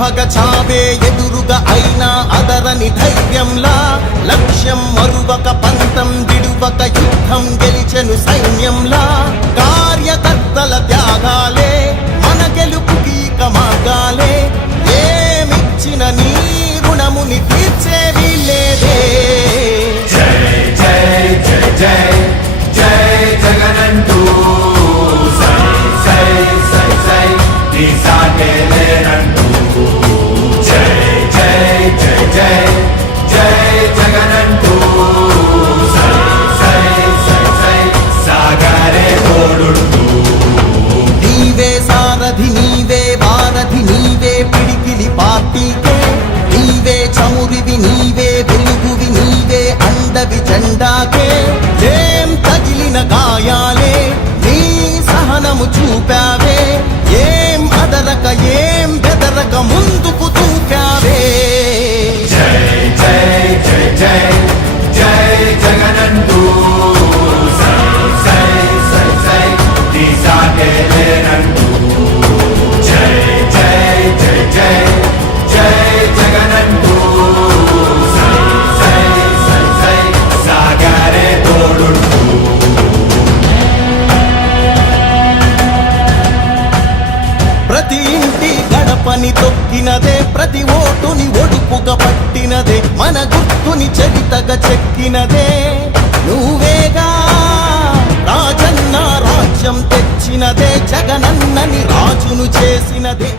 భగ చావే ఎదురుగా అయినా అదరని ధైర్యంలా లక్ష్యం మరువక పంతం విడువక యుద్ధం గెలిచెను సైన్యంలా కార్యకర్తల త్యాగాలే మన గెలుపుకి మార్గాలే ఏమిచ్చిన నీ రుణముని తీర్చేవి లేదే జై జై జై జై జై జగనంటూ సై సై సై సై నీ సాటే లేనంటూ జై జై జై జై జై జగనంటూ సై సై సై సై సాగరే తోడుంటూ నీవే సారథి నీవే వారధి నీవే పిడికిలి పార్టీకే నీవే చమురివి నీవే వెలుగువి నీవే అండవి జెండాకే ఏం తగిలిన గాయాలే నీ సహనము చూపావే ఏం అదరక ఏం బెదరక ముందుకు దూకావే జై జై జై జై జై జగనంటూ సై సై సై సై నీ సాటే లేనంటూ జై జై జై జై జై జగనంటూ సై సై సై సై సాగరే తోడుంటూ ప్రతి ఇంటి గడపని తొక్కినదే ప్రతి ఓటుని ఒడుపుగా పట్టినదే మన గుర్తుని చరితగా చెక్కినదే నువ్వేగా రాజన్న రాజ్యం తెచ్చినదే జగనన్నని రాజును చేసినదే